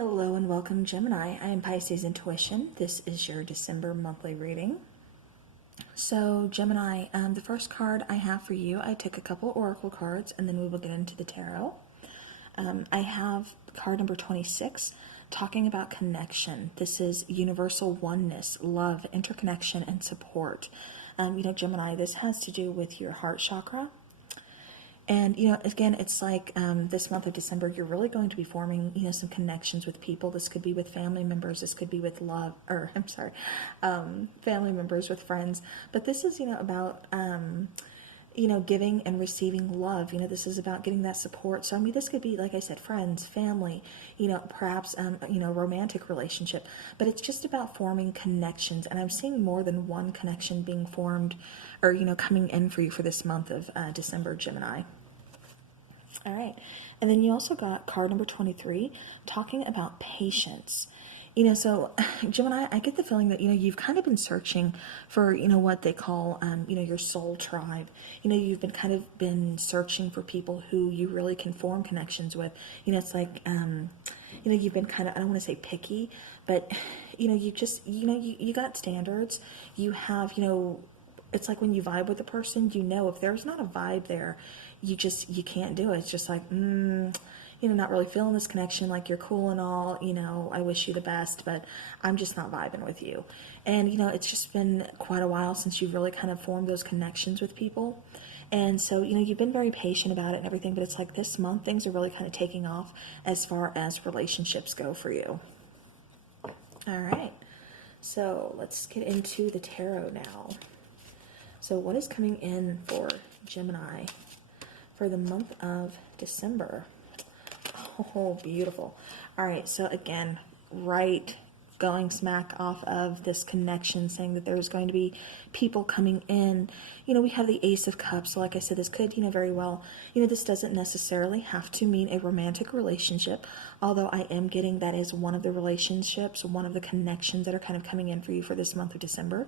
Hello and welcome, Gemini. I am Pisces Intuition. This is your December monthly reading. So, Gemini, the first card I have for you, I took a couple oracle cards and then we will get into the tarot. I have card number 26 talking about connection. This is universal oneness, love, interconnection, and support. Gemini, this has to do with your heart chakra. And, again, it's like this month of December, you're really going to be forming, some connections with people. This could be with family members. This could be with family members, with friends. But this is, about, giving and receiving love. This is about getting that support. So, this could be, like I said, friends, family, perhaps, romantic relationship. But it's just about forming connections. And I'm seeing more than one connection being formed or, coming in for you for this month of December, Gemini. All right. And then you also got card number 23 talking about patience. So Gemini, I get the feeling that, you've kind of been searching for, what they call, your soul tribe. You've been searching for people who you really can form connections with. It's like, you've been kind of, I don't want to say picky, but, you got standards. You have, it's like when you vibe with a person, if there's not a vibe there, you can't do it. It's just like, not really feeling this connection, like you're cool and all, I wish you the best, but I'm just not vibing with you. And, it's just been quite a while since you've really kind of formed those connections with people. And so, you've been very patient about it and everything, but it's like this month, things are really kind of taking off as far as relationships go for you. All right. So let's get into the tarot now. So what is coming in for Gemini for the month of December? Oh, beautiful. All right, so again, going smack off of this connection, saying that there's going to be people coming in. We have the Ace of Cups. So like I said, this could, very well, this doesn't necessarily have to mean a romantic relationship, although I am getting that is one of the relationships, one of the connections that are kind of coming in for you for this month of December.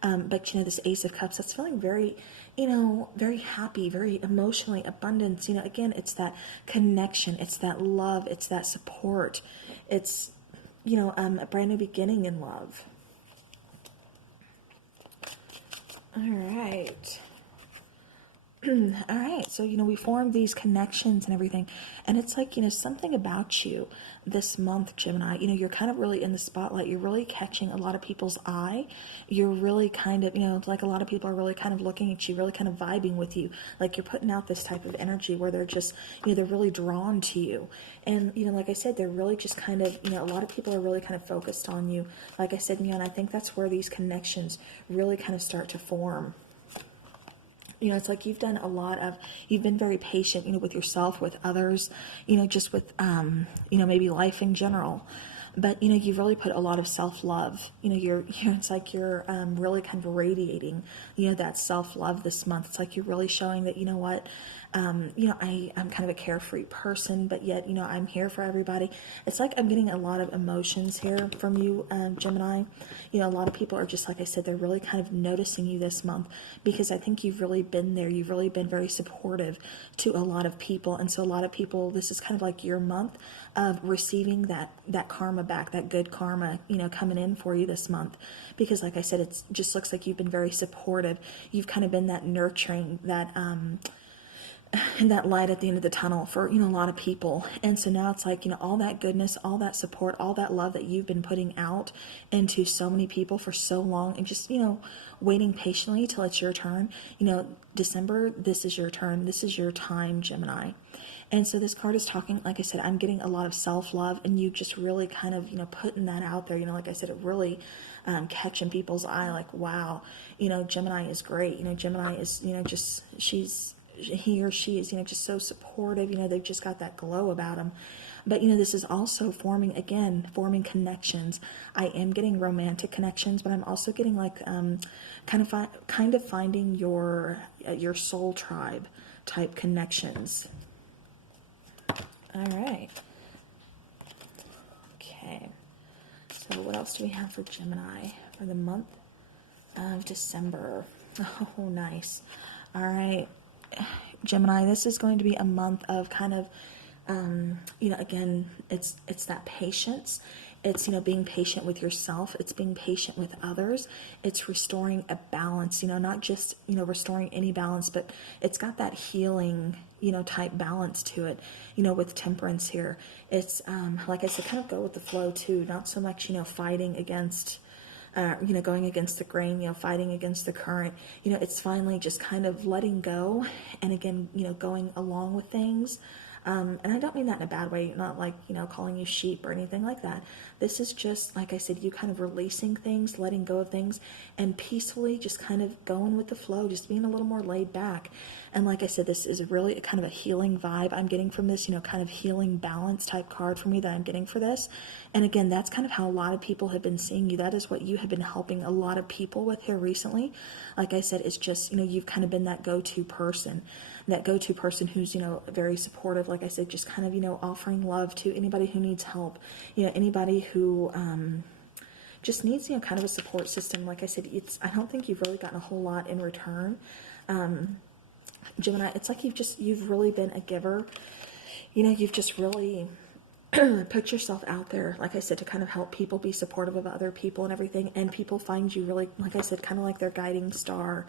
But, this Ace of Cups, that's feeling very, very happy, very emotionally abundant. Again, it's that connection, it's that love, it's that support. It's, a brand new beginning in love. All right. All right, so, we formed these connections and everything, and it's like, something about you this month, Gemini, you're kind of really in the spotlight. You're really catching a lot of people's eye. You're really kind of, like a lot of people are really kind of looking at you, really kind of vibing with you. Like you're putting out this type of energy where they're just, they're really drawn to you. And, like I said, they're really just kind of, a lot of people are really kind of focused on you. Like I said, and I think that's where these connections really kind of start to form. It's like you've been very patient, with yourself, with others, just with, maybe life in general. But, you've really put a lot of self-love. It's like you're really kind of radiating, that self-love this month. It's like you're really showing that, I'm kind of a carefree person, but yet, I'm here for everybody. It's like I'm getting a lot of emotions here from you, Gemini. A lot of people are just, like I said, they're really kind of noticing you this month because I think you've really been there. You've really been very supportive to a lot of people. And so a lot of people, this is kind of like your month of receiving that karma back, that good karma, coming in for you this month. Because like I said, it just looks like you've been very supportive. You've kind of been that nurturing, that light at the end of the tunnel for, a lot of people. And so now it's like, all that goodness, all that support, all that love that you've been putting out into so many people for so long and just, waiting patiently till it's your turn. December, this is your turn. This is your time, Gemini. And so this card is talking, like I said, I'm getting a lot of self-love and you just really kind of, putting that out there, like I said, it really catching people's eye like, wow, Gemini is great. Gemini is, just, he or she is, just so supportive, they've just got that glow about them. But, this is also forming connections. I am getting romantic connections, but I'm also getting like, kind of finding your soul tribe type connections. All right. Okay. So what else do we have for Gemini for the month of December? Oh, nice. All right. Gemini, this is going to be a month of kind of Again, it's that patience. It's, being patient with yourself. It's being patient with others. It's restoring a balance, not just, restoring any balance, but it's got that healing, type balance to it, with temperance here. It's, like I said, kind of go with the flow too, not so much, fighting against, going against the grain, fighting against the current. It's finally just kind of letting go and again, going along with things. And I don't mean that in a bad way, not like, calling you sheep or anything like that. This is just, like I said, you kind of releasing things, letting go of things, and peacefully just kind of going with the flow, just being a little more laid back. And like I said, this is really a kind of a healing vibe I'm getting from this, kind of healing balance type card for me that I'm getting for this. And again, that's kind of how a lot of people have been seeing you. That is what you have been helping a lot of people with here recently. Like I said, it's just, you've kind of been that go-to person. That go-to person who's, very supportive, like I said, just kind of, offering love to anybody who needs help, anybody who just needs, kind of a support system. Like I said, I don't think you've really gotten a whole lot in return. Gemini, it's like you've really been a giver. You've just really put yourself out there, like I said, to kind of help people, be supportive of other people and everything. And people find you really, like I said, kind of like their guiding star.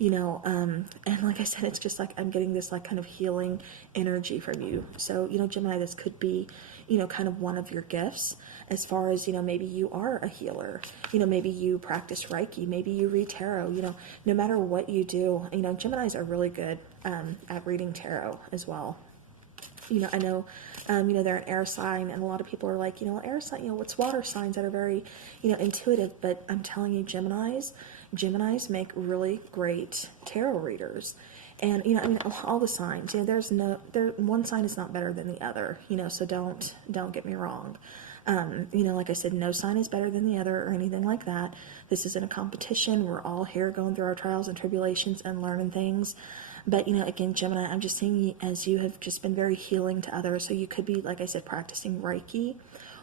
And like I said, it's just like I'm getting this like kind of healing energy from you. So, Gemini, this could be, kind of one of your gifts as far as, maybe you are a healer, maybe you practice Reiki, maybe you read tarot, no matter what you do, Geminis are really good at reading tarot as well. I know, they're an air sign, and a lot of people are like, air sign, what's water signs that are very, intuitive, but I'm telling you, Geminis make really great tarot readers. And, all the signs, one sign is not better than the other, so don't get me wrong. Like I said, no sign is better than the other or anything like that. This isn't a competition. We're all here going through our trials and tribulations and learning things. But, again, Gemini, I'm just seeing as you have just been very healing to others. So you could be, like I said, practicing Reiki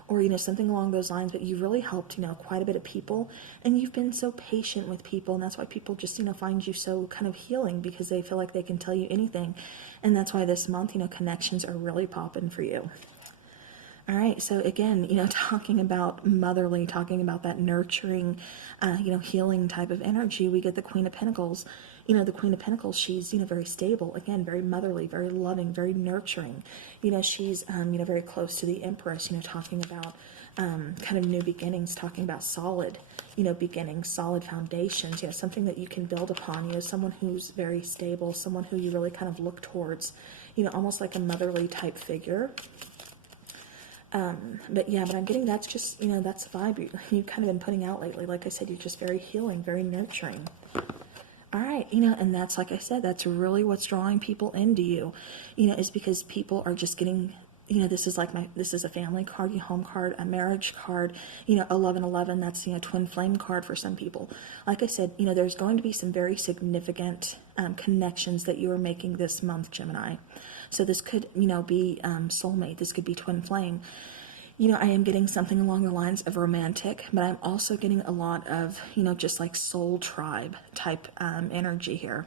or, something along those lines. But you really helped, quite a bit of people. And you've been so patient with people. And that's why people just, find you so kind of healing, because they feel like they can tell you anything. And that's why this month, connections are really popping for you. All right, so again, talking about motherly, talking about that nurturing, healing type of energy, we get the Queen of Pentacles. The Queen of Pentacles, she's, very stable, again, very motherly, very loving, very nurturing. She's, very close to the Empress, talking about kind of new beginnings, talking about solid, beginnings, solid foundations, something that you can build upon, someone who's very stable, someone who you really kind of look towards, almost like a motherly type figure. But I'm getting that's just, that's the vibe you've kind of been putting out lately. Like I said, you're just very healing, very nurturing. All right, and that's, like I said, that's really what's drawing people into you, is because people are just getting, this is a family card, home card, a marriage card, 1111, that's, twin flame card for some people. Like I said, there's going to be some very significant connections that you are making this month, Gemini. So this could, be soulmate, this could be twin flame. I am getting something along the lines of romantic, but I'm also getting a lot of, just like soul tribe type energy here.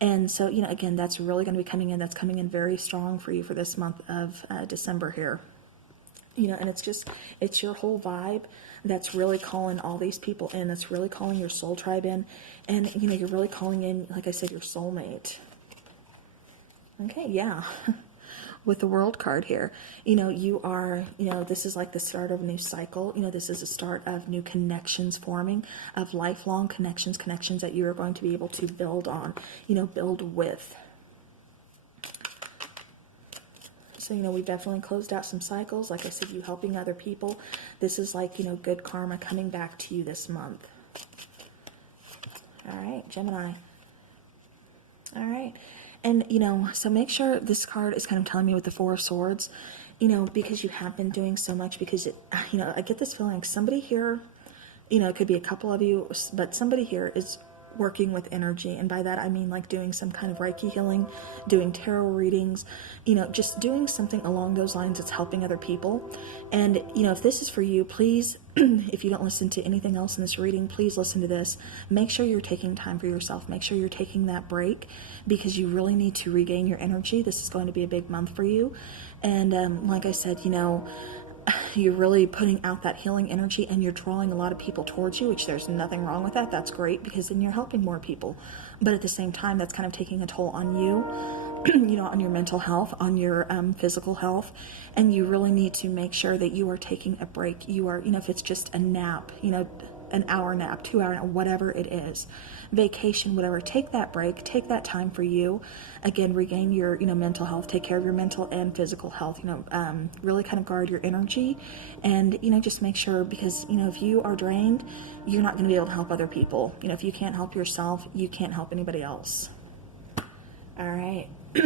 And so, again, that's really going to be coming in. That's coming in very strong for you for this month of December here. And it's your whole vibe that's really calling all these people in. That's really calling your soul tribe in. And, you're really calling in, like I said, your soulmate. Okay, yeah. With the World card here, you are, this is like the start of a new cycle. This is the start of new connections forming, of lifelong connections that you are going to be able to build on, build with. So, we've definitely closed out some cycles. Like I said, you helping other people. This is like, good karma coming back to you this month. All right, Gemini. All right. And, so make sure this card is kind of telling me with the Four of Swords, because you have been doing so much, because, I get this feeling like somebody here, it could be a couple of you, but somebody here is working with energy. And by that, I mean like doing some kind of Reiki healing, doing tarot readings, just doing something along those lines that's helping other people. And, if this is for you, please, if you don't listen to anything else in this reading, please listen to this. Make sure you're taking time for yourself. Make sure you're taking that break, because you really need to regain your energy. This is going to be a big month for you. And like I said, you're really putting out that healing energy, and you're drawing a lot of people towards you, which there's nothing wrong with that. That's great, because then you're helping more people. But at the same time, that's kind of taking a toll on you, on your mental health, on your physical health. And you really need to make sure that you are taking a break. You are, if it's just a nap, an hour nap, 2 hour nap, whatever it is, vacation, whatever, take that break, take that time for you. Again, regain your, mental health, take care of your mental and physical health, really kind of guard your energy, and, just make sure, because, if you are drained, you're not going to be able to help other people. If you can't help yourself, you can't help anybody else. All right. So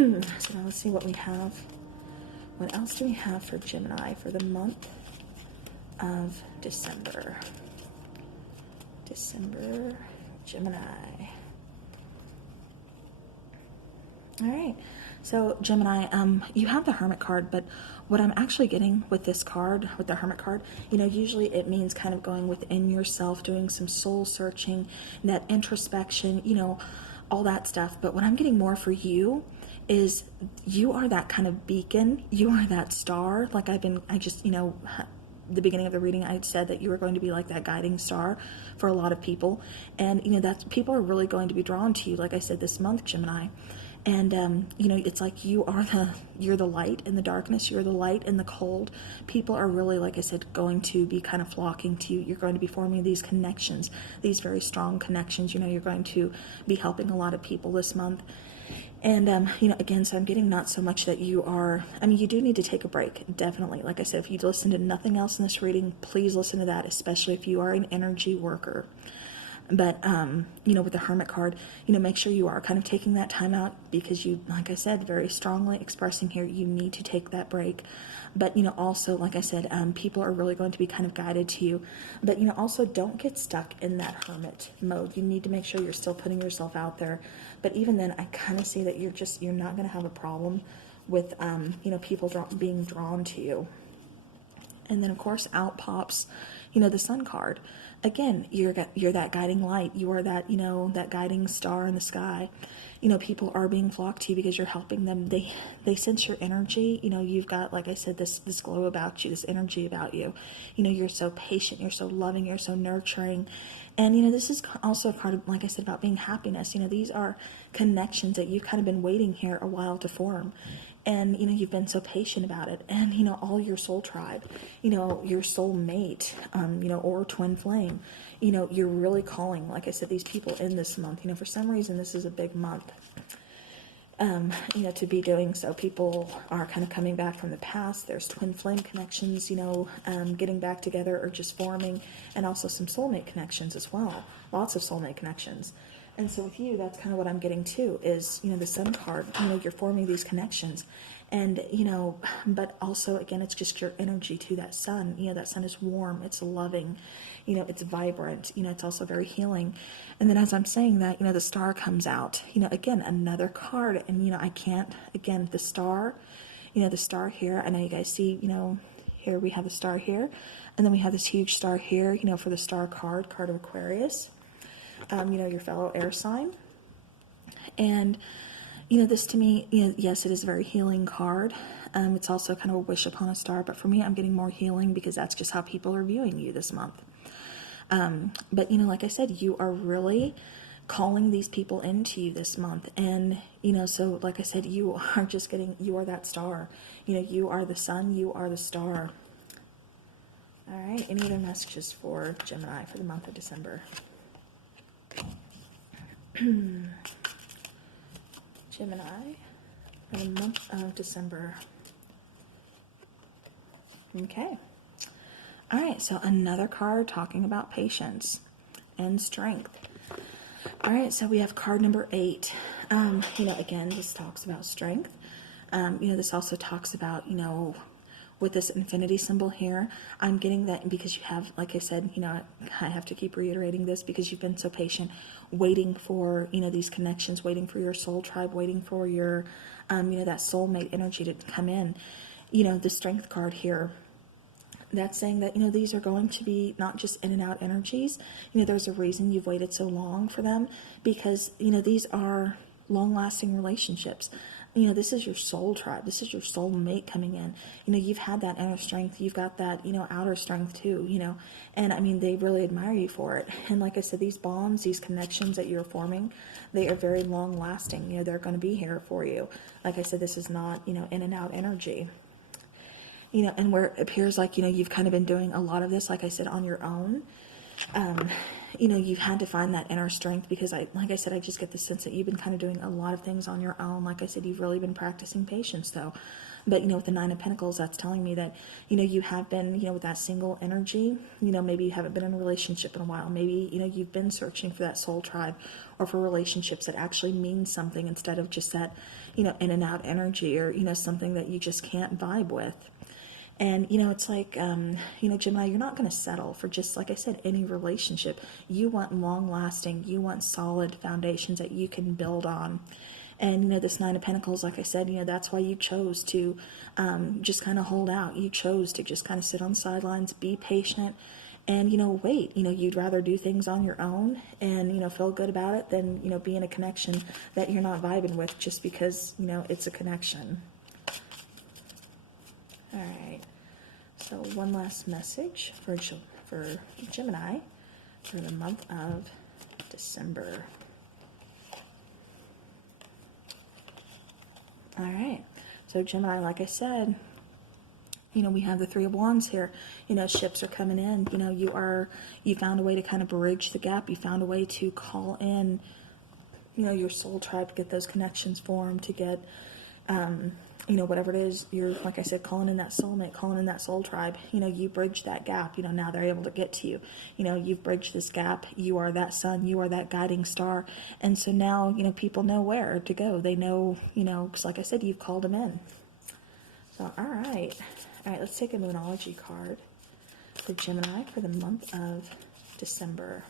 now let's see what we have. What else do we have for Gemini for the month of December? Gemini. All right. So Gemini, you have the Hermit card, but what I'm actually getting with this card, with the Hermit card, usually it means kind of going within yourself, doing some soul searching, that introspection, all that stuff. But what I'm getting more for you is you are that kind of beacon. You are that star. Like the beginning of the reading, I said that you were going to be like that guiding star for a lot of people. And, that people are really going to be drawn to you, like I said, this month, Gemini. And, it's like you're the light in the darkness. You're the light in the cold. People are really, like I said, going to be kind of flocking to you. You're going to be forming these connections, these very strong connections. You're going to be helping a lot of people this month. And, again, so I'm getting not so much that you are, you do need to take a break, definitely. Like I said, if you listen to nothing else in this reading, please listen to that, especially if you are an energy worker. But, with the Hermit card, make sure you are kind of taking that time out, because you, like I said, very strongly expressing here, you need to take that break. But, also, like I said, people are really going to be kind of guided to you. But, also don't get stuck in that hermit mode. You need to make sure you're still putting yourself out there. But even then, I kind of see that you're not going to have a problem with, people being drawn to you. And then, of course, out pops, the Sun card. Again, you're that guiding light. You are that, that guiding star in the sky. People are being flocked to you because you're helping them. They sense your energy. You've got, like I said, this glow about you, this energy about you. You're so patient. You're so loving. You're so nurturing. And, this is also a card of, like I said, about being happiness. These are connections that you've kind of been waiting here a while to form. And, you've been so patient about it. And, all your soul tribe, your soul mate, or twin flame, you're really calling, like I said, these people in this month. For some reason, this is a big month, to be doing so. People are kind of coming back from the past. There's twin flame connections, getting back together or just forming, and also some soulmate connections as well. Lots of soulmate connections. And so with you, that's kind of what I'm getting too, is, the Sun card, you're forming these connections. And, but also, again, it's just your energy to that sun. That sun is warm, it's loving, it's vibrant, it's also very healing. And then as I'm saying that, the star comes out, again, another card. And, I can't, again, the star here, I know you guys see, here we have the star here. And then we have this huge star here, for the star card of Aquarius. Your fellow air sign. And, this to me, yes, it is a very healing card. It's also kind of a wish upon a star, but for me, I'm getting more healing because that's just how people are viewing you this month. But, like I said, you are really calling these people into you this month. And, so like I said, you are that star. You are the sun, you are the star. All right, any other messages for Gemini for the month of December? Gemini for the month of December. Okay. All right, so another card talking about patience and strength. All right, so we have card number 8. Again, this talks about strength. This also talks about, with this infinity symbol here, I'm getting that because you have, like I said, I have to keep reiterating this because you've been so patient, waiting for, these connections, waiting for your soul tribe, waiting for your, that soulmate energy to come in. The strength card here, that's saying that, these are going to be not just in and out energies. There's a reason you've waited so long for them, because, these are long-lasting relationships. This is your soul tribe. This is your soul mate coming in. You've had that inner strength. You've got that, outer strength too, and I mean, they really admire you for it. And like I said, these bonds, these connections that you're forming, they are very long lasting. They're going to be here for you. Like I said, this is not, in and out energy. And where it appears like, you've kind of been doing a lot of this, like I said, on your own. You've had to find that inner strength because like I said, I just get the sense that you've been kind of doing a lot of things on your own. Like I said, you've really been practicing patience though. But, with the Nine of Pentacles, that's telling me that, you have been, with that single energy, maybe you haven't been in a relationship in a while. Maybe, you've been searching for that soul tribe or for relationships that actually mean something instead of just that, in and out energy or, something that you just can't vibe with. And, it's like, Gemini, you're not going to settle for just, like I said, any relationship. You want long-lasting, you want solid foundations that you can build on. And, this Nine of Pentacles, like I said, that's why you chose to just kind of hold out. You chose to just kind of sit on the sidelines, be patient, and, wait. You'd rather do things on your own and, feel good about it than, be in a connection that you're not vibing with just because, it's a connection. All right, so one last message for Gemini for the month of December. All right, so Gemini, like I said, we have the Three of Wands here. Ships are coming in. You found a way to kind of bridge the gap. You found a way to call in, your soul tribe, to get those connections formed, to get, whatever it is, you're, like I said, calling in that soulmate, calling in that soul tribe. You bridge that gap. Now they're able to get to you. You've bridged this gap. You are that sun. You are that guiding star. And so now, people know where to go. They know, because like I said, you've called them in. So, all right. All right, let's take a Moonology card for Gemini for the month of December.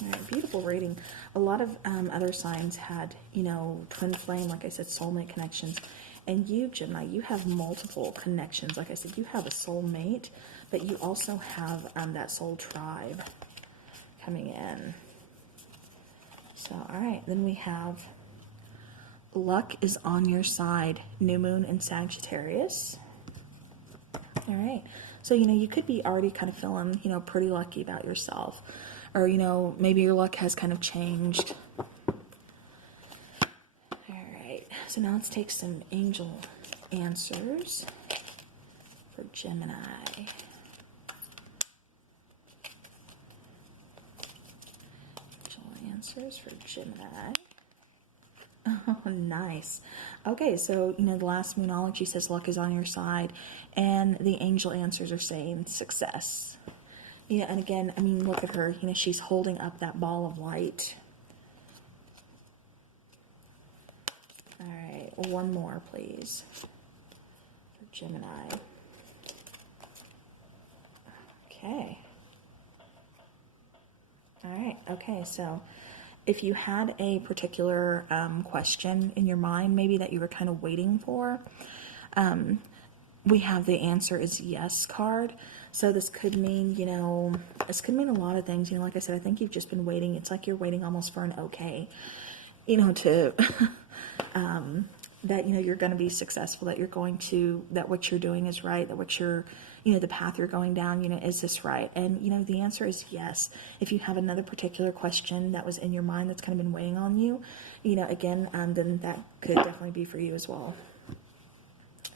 All right, beautiful reading. A lot of other signs had, twin flame, like I said, soulmate connections. And you, Gemini, you have multiple connections. Like I said, you have a soulmate, but you also have that soul tribe coming in. So, all right, then we have luck is on your side, new moon in Sagittarius. All right, so, you could be already kind of feeling, pretty lucky about yourself. Or, maybe your luck has kind of changed. All right, so now let's take some angel answers for Gemini. Angel answers for Gemini. Oh, nice. Okay, so, the last Moonology says luck is on your side, and the angel answers are saying success. And again, I mean, look at her. She's holding up that ball of light. All right, one more, please, for Gemini. Okay. All right, okay, so if you had a particular question in your mind, maybe that you were kind of waiting for, we have the answer is yes card. So this could mean, this could mean a lot of things. Like I said, I think you've just been waiting. It's like you're waiting almost for an okay, to, that, you're going to be successful, that you're going to, that what you're doing is right, that what you're, the path you're going down, is this right? And, the answer is yes. If you have another particular question that was in your mind that's kind of been weighing on you, again, then that could definitely be for you as well.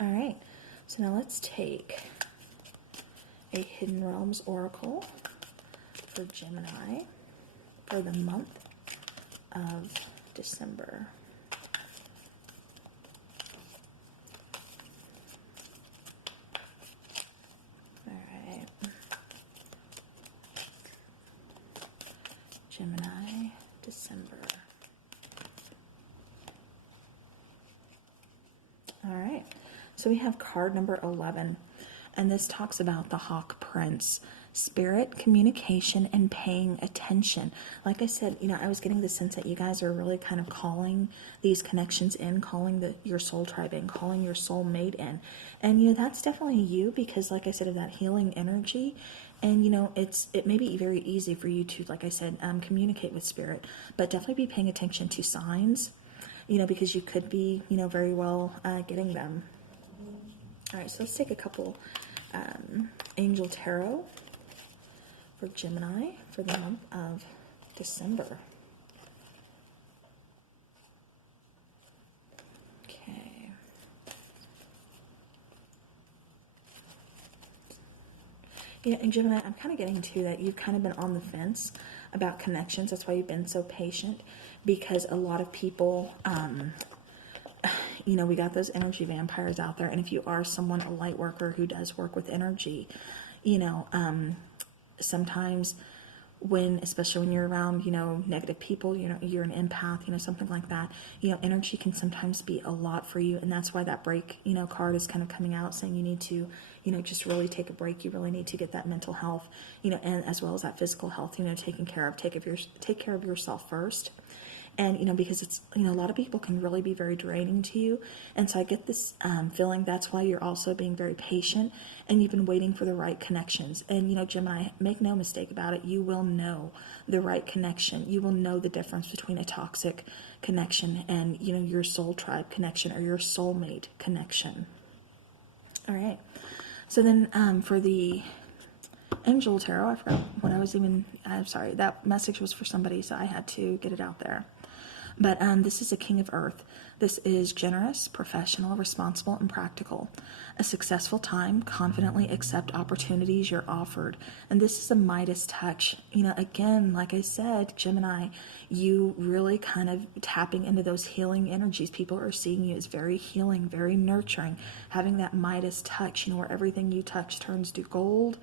All right. So now let's take a Hidden Realms Oracle for Gemini for the month of December. All right. Gemini, December. All right. So we have card number 11, and this talks about the Hawk Prince. Spirit, communication, and paying attention. Like I said, I was getting the sense that you guys are really kind of calling these connections in, calling your soul tribe in, calling your soulmate in. And, that's definitely you because, like I said, of that healing energy. And, it may be very easy for you to, like I said, communicate with spirit, but definitely be paying attention to signs, because you could be, very well getting them. All right, so let's take a couple Angel Tarot for Gemini for the month of December. Okay. Yeah, and Gemini, I'm kind of getting to that you've kind of been on the fence about connections. That's why you've been so patient, because a lot of people, we got those energy vampires out there. And if you are someone, a light worker who does work with energy, sometimes especially when you're around, negative people, you're an empath, something like that, energy can sometimes be a lot for you. And that's why that break, card is kind of coming out saying you need to, just really take a break. You really need to get that mental health, and as well as that physical health, taken care of, take care of yourself first. And, because it's, a lot of people can really be very draining to you. And so I get this feeling that's why you're also being very patient and you've been waiting for the right connections. And, Gemini, make no mistake about it. You will know the right connection. You will know the difference between a toxic connection and, your soul tribe connection or your soulmate connection. All right. So then for the Angel Tarot, I forgot what I'm sorry, that message was for somebody, so I had to get it out there. But this is a King of Earth. This is generous, professional, responsible, and practical. A successful time, confidently accept opportunities you're offered. And this is a Midas touch. Again, like I said, Gemini, you really kind of tapping into those healing energies. People are seeing you as very healing, very nurturing, having that Midas touch, where everything you touch turns to gold.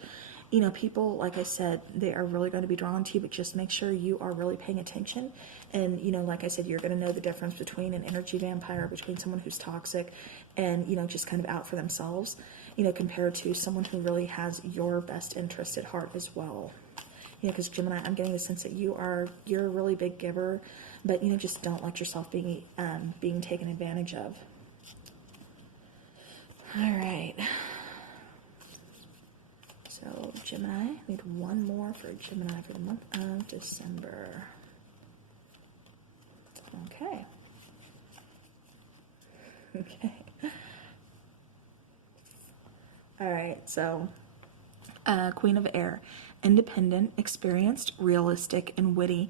People, like I said, they are really going to be drawn to you, but just make sure you are really paying attention. And, like I said, you're going to know the difference between an energy vampire, between someone who's toxic and, just kind of out for themselves, compared to someone who really has your best interest at heart as well. Because Gemini, I'm getting the sense that you're a really big giver, but, just don't let yourself being taken advantage of. All right. So Gemini, need one more for Gemini for the month of December. Okay. Okay. All right, so Queen of Air, independent, experienced, realistic, and witty.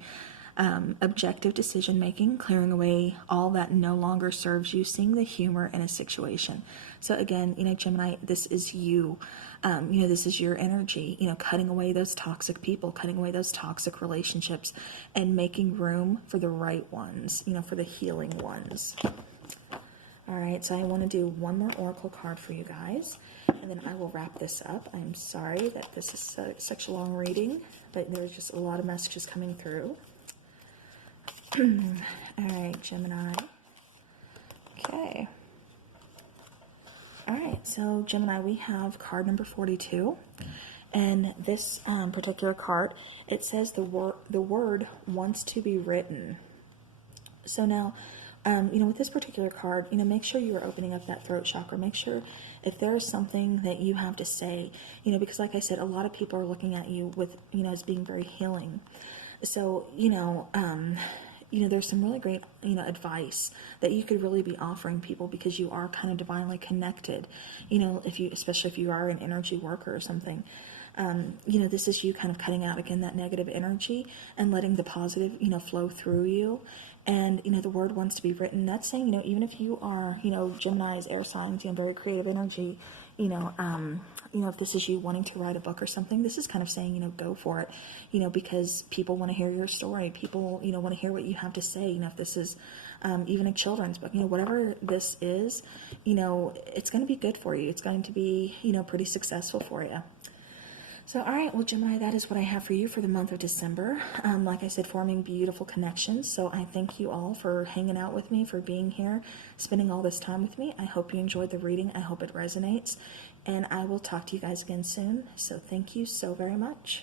Objective decision making, clearing away all that no longer serves you, seeing the humor in a situation. So again, Gemini, this is you. This is your energy, cutting away those toxic people, cutting away those toxic relationships, and making room for the right ones, for the healing ones. All right, so I want to do one more oracle card for you guys, and then I will wrap this up. I'm sorry that this is such a long reading, but there's just a lot of messages coming through. All right, Gemini. Okay. All right, so Gemini, we have card number 42, and this particular card, it says the word wants to be written. So now, with this particular card, make sure you are opening up that throat chakra. Make sure if there is something that you have to say, because like I said, a lot of people are looking at you with, as being very healing. So, there's some really great, advice that you could really be offering people because you are kind of divinely connected, especially if you are an energy worker or something. This is you kind of cutting out, again, that negative energy and letting the positive, flow through you. And, the word wants to be written. That's saying, even if you are, Gemini's air signs, very creative energy, if this is you wanting to write a book or something, this is kind of saying, go for it, because people want to hear your story. People, want to hear what you have to say. If this is even a children's book, whatever this is, it's going to be good for you. It's going to be, pretty successful for you. So, all right, well, Gemini, that is what I have for you for the month of December. Like I said, forming beautiful connections. So, I thank you all for hanging out with me, for being here, spending all this time with me. I hope you enjoyed the reading. I hope it resonates. And I will talk to you guys again soon. So, thank you so very much.